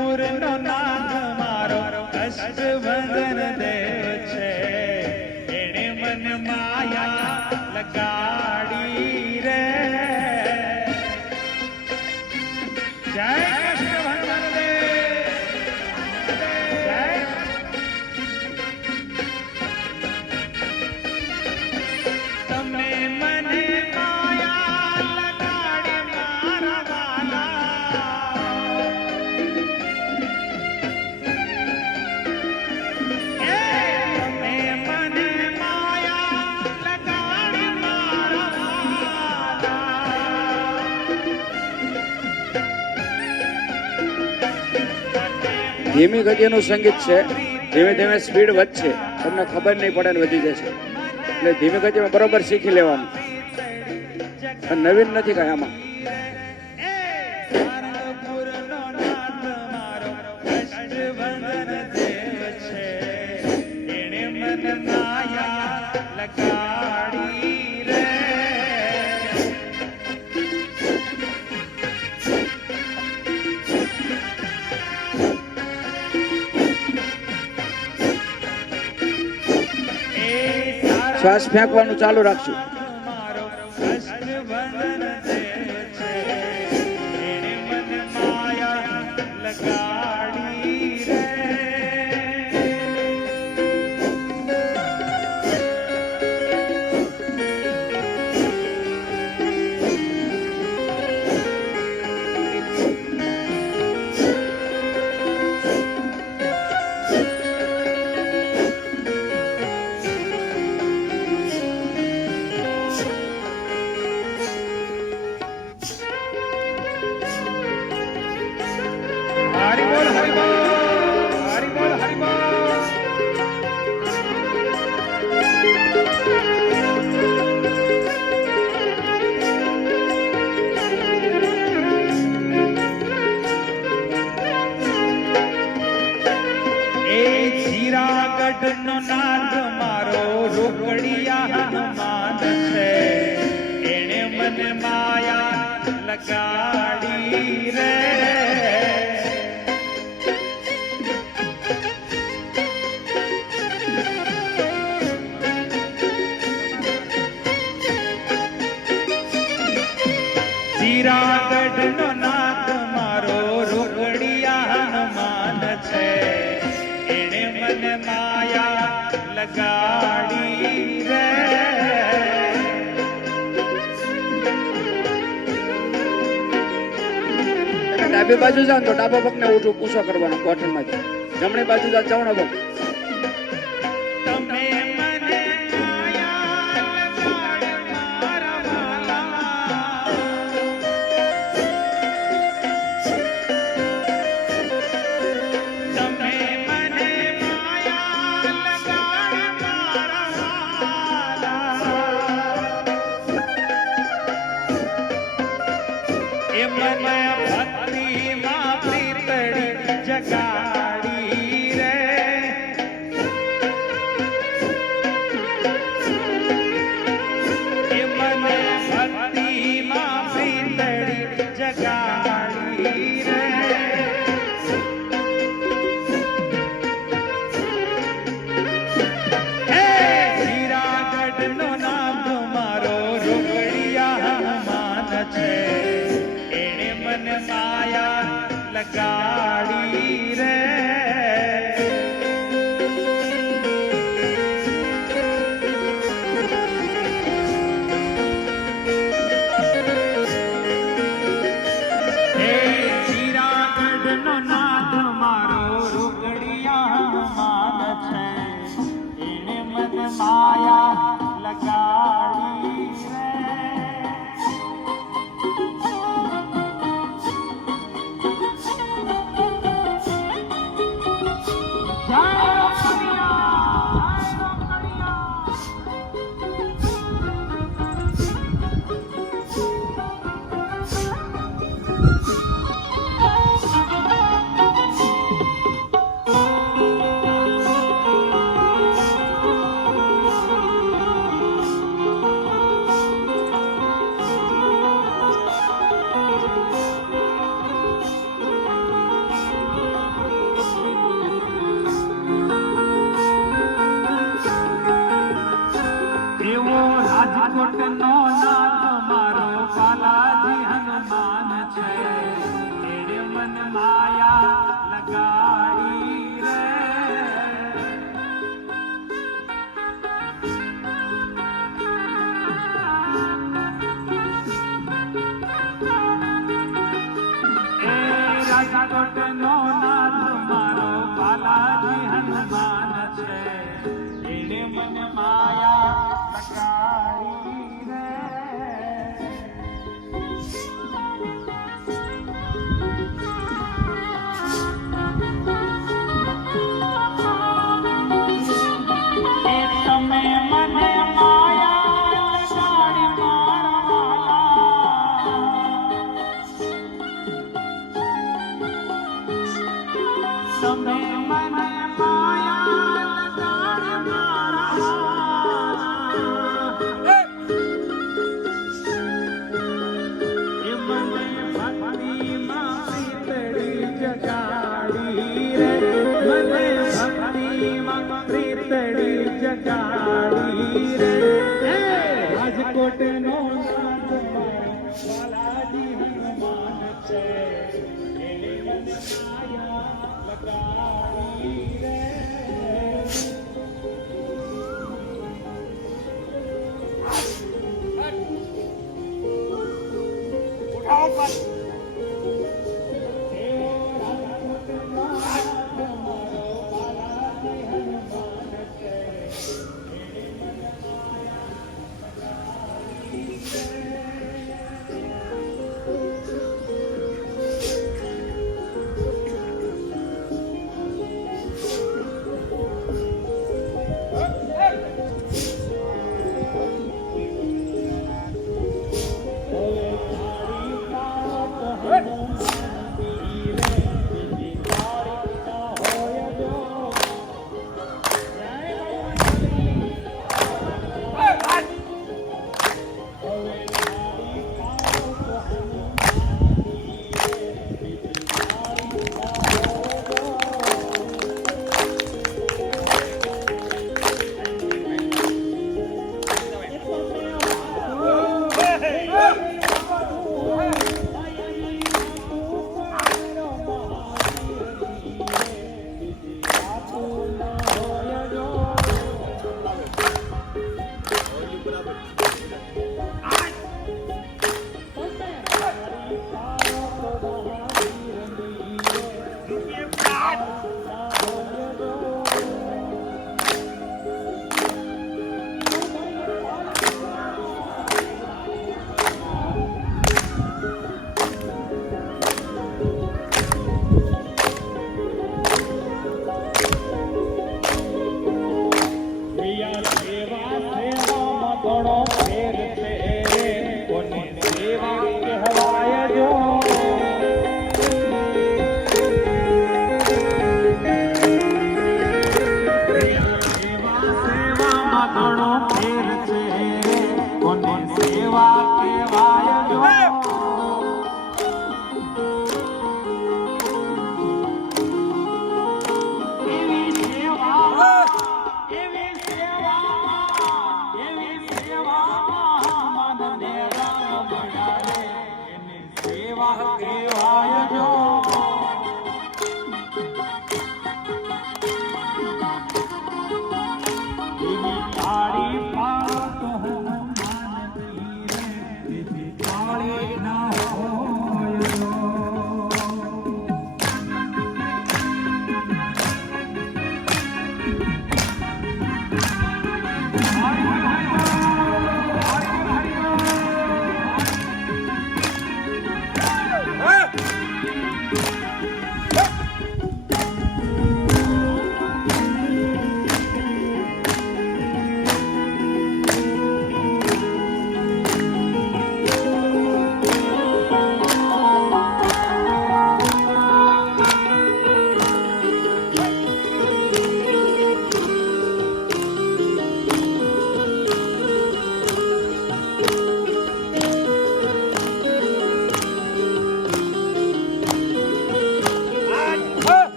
પૂરનો નાથ મારો અષ્ટવંદન દેવ છે. એણે મન માયા લગાડી રે. જય અષ્ટવંદન દેવ. જય. તમે મને માયા લગાડી મારા વાલા. તમે મને માયા લગાડી મારા વાલા. ધીમી ગતિનું સંગીત છે. ધીમે ધીમે સ્પીડ વધશે, તમને ખબર નહીં પડે ને વધી જશે. એટલે ધીમી ગતિમાં બરોબર શીખી લેવાનું. નવીન નથી કાંઈ આમાં. શ્વાસ ફેંકવાનું ચાલુ રાખશું. નો નાથ મારો રોકડિયા હનુમાન છે. એણે મને માયા લગાડી રે. જીરાગઢ નો નાથ મારો રોકડિયા હનુમાન છે. એણે મને માયા લગાડી રે. ડાબી બાજુ જાવ તો ડાબા પગને ઉઠું પૂછો કરવાનો ગોઠણમાંથી. જમણી બાજુ જાવ જમણો પગ. તમે મને માયા લગાડી મારા વાલા. તમે મને માયા લગાડી મારા વાલા. એ મને ભક્તિમાં પ્રીતડી જગાડી રે. એ મને ભક્તિમાં પ્રીતડી જગાડી રે. હે જીરાગઢનો નાથ મારો રોકડિયા હનુમાન છે. એણે મને માયા લગાડી રે. હે જીરાગઢનો નાથ મારો રોકડિયા હનુમાન છે. એણે મને માયા લગાડી રે. રાજકોટનો નાથ મારો બાલાજી હનુમાન છે એને મન માયા લગાડી રે એ રાજકોટનો નાથ મારો બાલાજી હનુમાન છે એને મન માયા લગાડી રે એ તમે મને માયા લગાડી મારવાલા તમે મને માયા લગાડી મારવાલા એ મને ભક્તિમાં પ્રીતડી જગાડી રે મને ભક્તિમાં પ્રીતડી જગાડી રે રાજકોટનો નાથ બાલાજી હનુમાન છે એને મને માયા લગાડી રે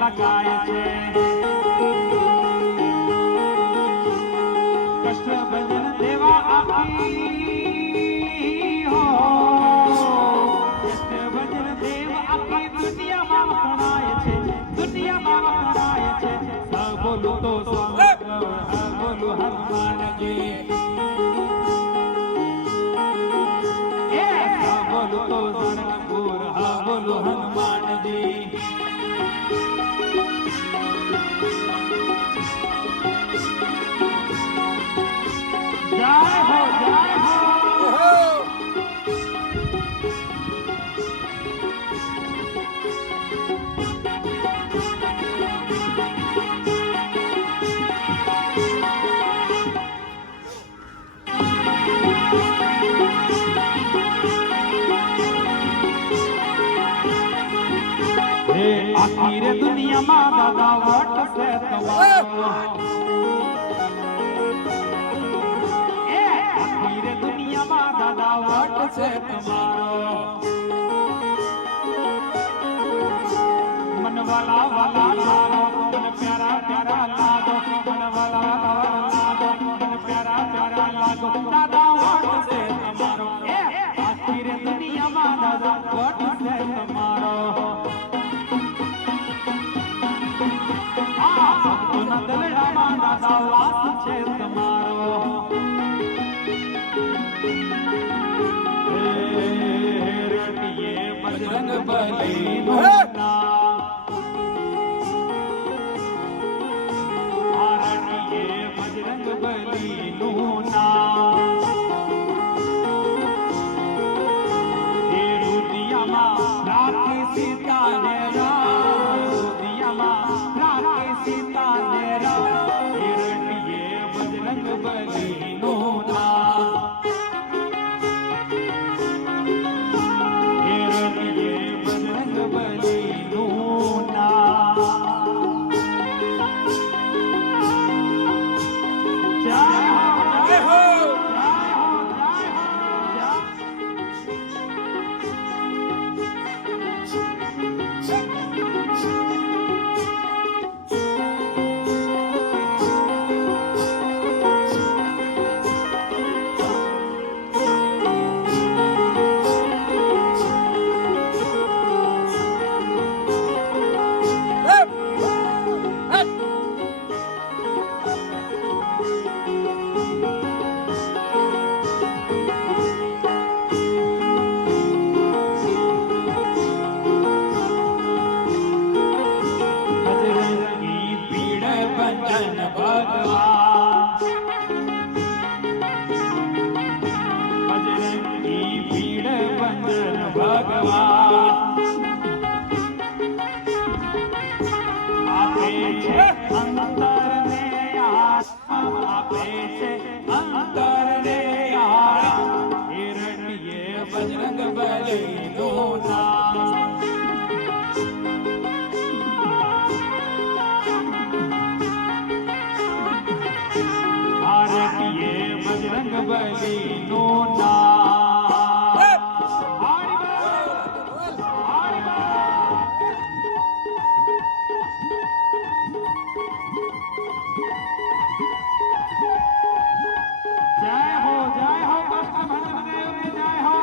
લગાય છે કૃષ્ણ ભજન દેવા આપી હો કૃષ્ણ ભજન દેવ આપી દુનિયામાં વખણાય છે દુનિયામાં વખણાય છે બોલું તો બોલું હનુમાનજી બોલું તો સારંગપુર હા બોલું હનુમાનજી જય હો જય હો આખી રે દુનિયામાં દાદા વટ છે તમારો આખી રે દુનિયામાં દાદા વટ છે તમારો મન વાલા વાલા લાડો મન પ્યારા પ્યારા લાડો મન વાલા વાલા લાડો મન પ્યારા પ્યારા લાડો દાદા વટ છે તમારો આખી રે દુનિયામાં દાદા વટ છે તમારો દાદા વાસ છે તમારો રટીએ બજરંગ બલીનું નામ રટીએ બજરંગ બલીનું નામ એ દુનિયામાં રાખી સીતાને રામ દુનિયામાં રાખી સીતાને રામ બજરંગ બલીનું નામ રટીએ બજરંગ બલીનું નામ જય હો જય હો જય હો બજરંગ બલીનું નામ રટીએ બજરંગ બલીનું નામ જય હો કૃષ્ણ ભજન દેવ જય હો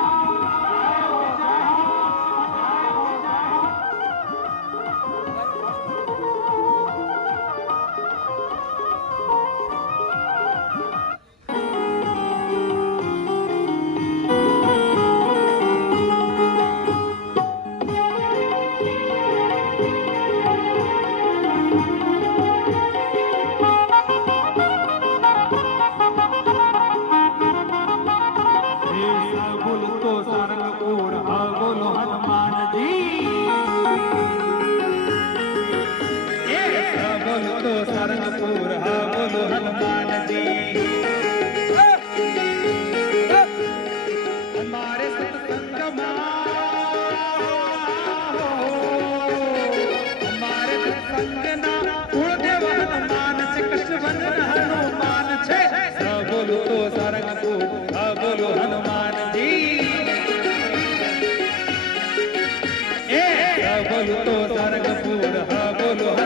સારંગપુર હા બોલો હનુમાનજી અમારે સત્સંગમાં અમારે સત્સંગના કુળદેવ હનુમાન છે કૃષ્ણ હનુમાન છે બોલો તો સારંગપુર હા બોલો હનુમાનજી બોલો તો સારંગપુર હા બોલો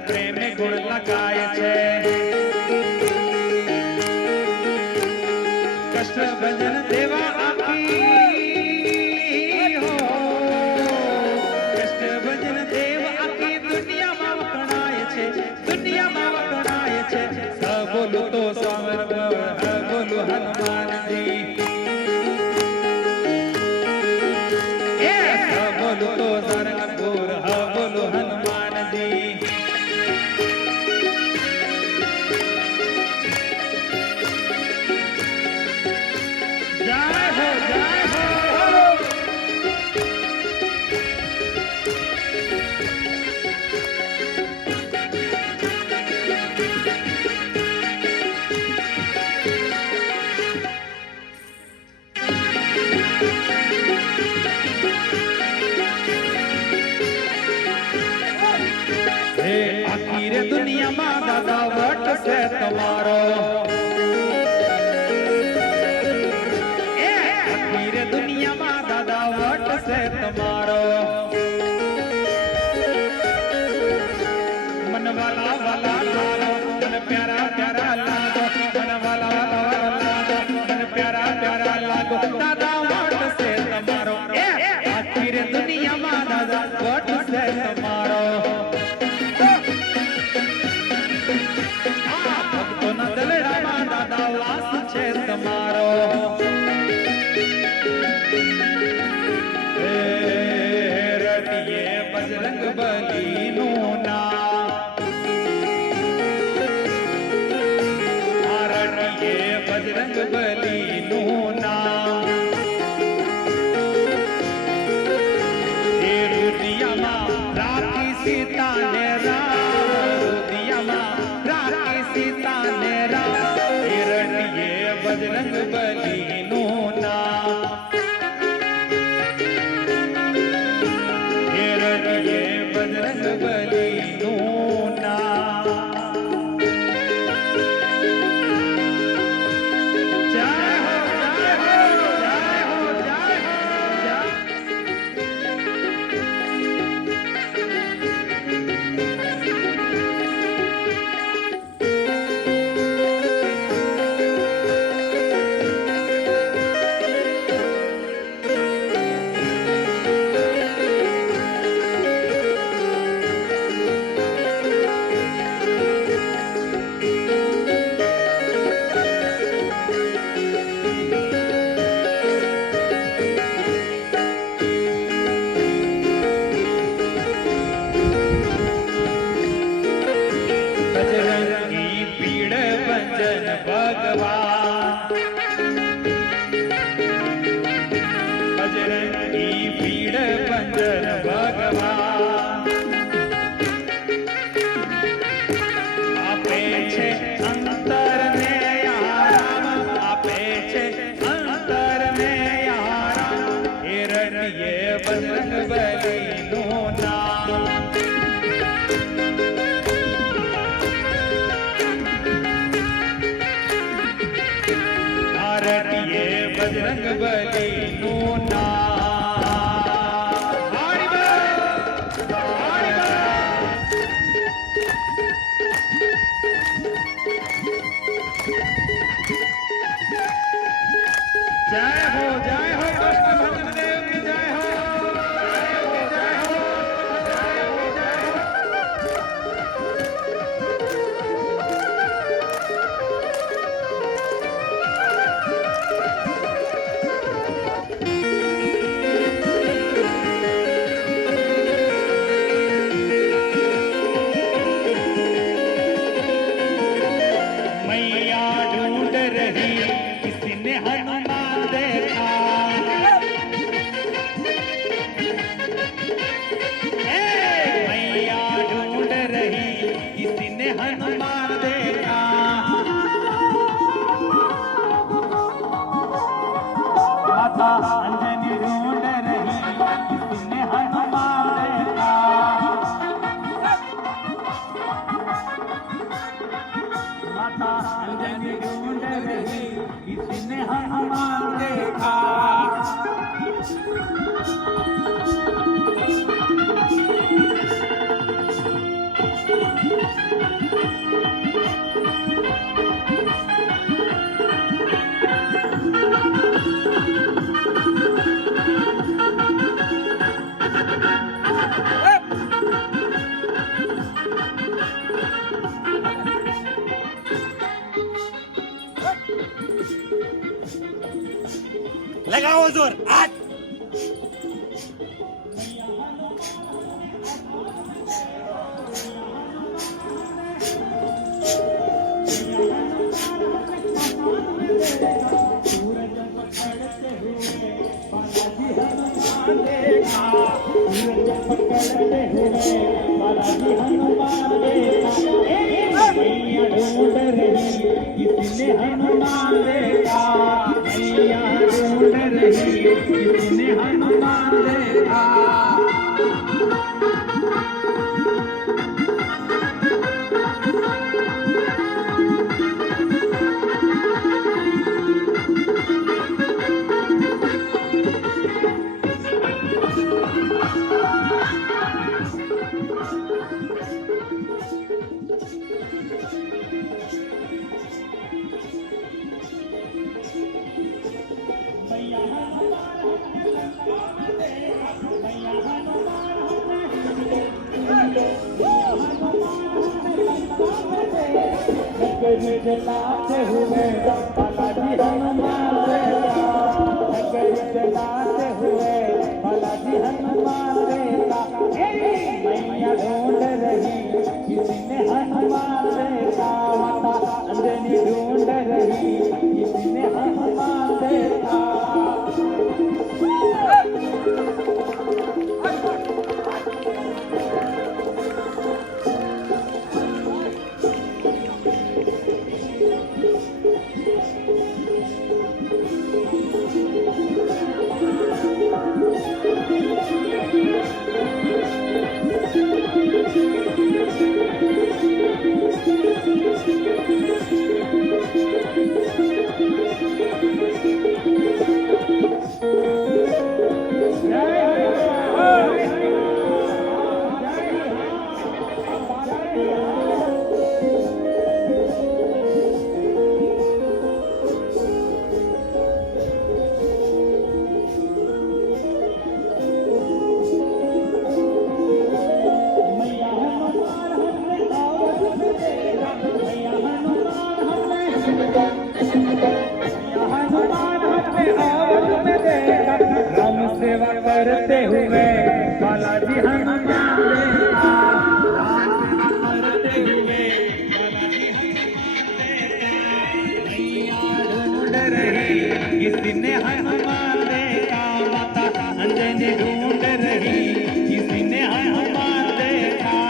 પ્રેમ ગુણ લગાય છે કૃષ્ણ ભજન દેવા આખી હો કૃષ્ણ ભજન દેવ આખી દુનિયામાં વખણાય છે દુનિયામાં વખણાય છે સ બોલું તો સાવર બોલું હનુમાનજી એ સ બોલું તો સારંગપુર હ બોલું હનુમાનજી જય હો જય હો હે આખી રે દુનિયામાં દાદા વટ છે તમારો એ આખી રે દુનિયામાં દાદા વટ છે તમારો મન વાલા વાલા લાગો મન પ્યારા પ્યારા લાગો મન વાલા વાલા લાગો મન પ્યારા પ્યારા લાગો દાદા વટ છે તમારો એ આખી રે દુનિયામાં દાદા વટ છે તમારો ભક્તોના દલડામાં દાદા વાસ છે તમારો હે રટીએ બજરંગ બલીનું નામ આ રટીએ બજરંગ બલીનું નામ એ રુદિયામાં રાખી સીતાને રામ રુદિયામાં રાખી સીતાને રામ એ રટીએ બજરંગ બલીનું નામ એ રટીએ બજરંગ બલીનું નામ જય હો જય હો જય હો જય હો જય લાવો જોર હાથ जलाते हुए बालाजी हनुमान देगा जलाते हुए बालाजी हनुमान देगा मैया ढूंढ रही किसी ने हनुमान देखा माता अंजनी ढूंढ रही किसी ने हनुमान देखा सेवा करते हुए बालाजी हनुमान देगा करते हुए बालाजी ढूंढ रही किसी ने हनुमान देखा माता अंजनी ढूंढ रही किसी ने हनुमान देखा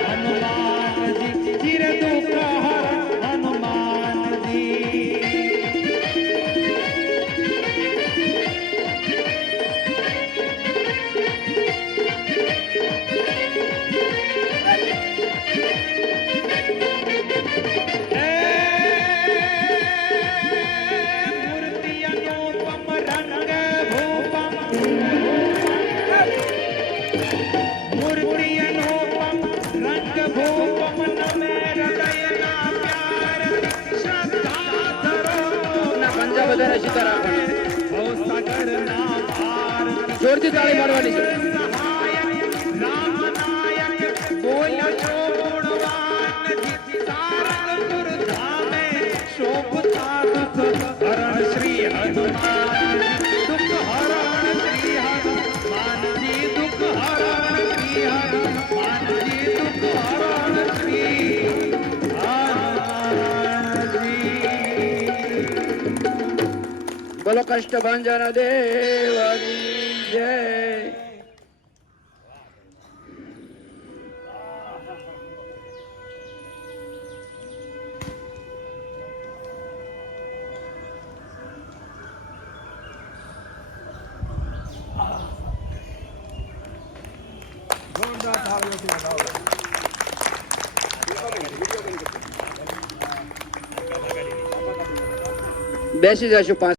हनुमान जी चिर दुख हनुमान जी બધાને સીધા રાખવાના જોરથી તાળી મારવાની છે श्री हनुमान दुख हरण श्री हनुमान जी दुख हरण श्री हनुमान जी दुख हरण श्री हनुमान जी બોલો કષ્ટભંજન દેવની જય બેસી જશું 5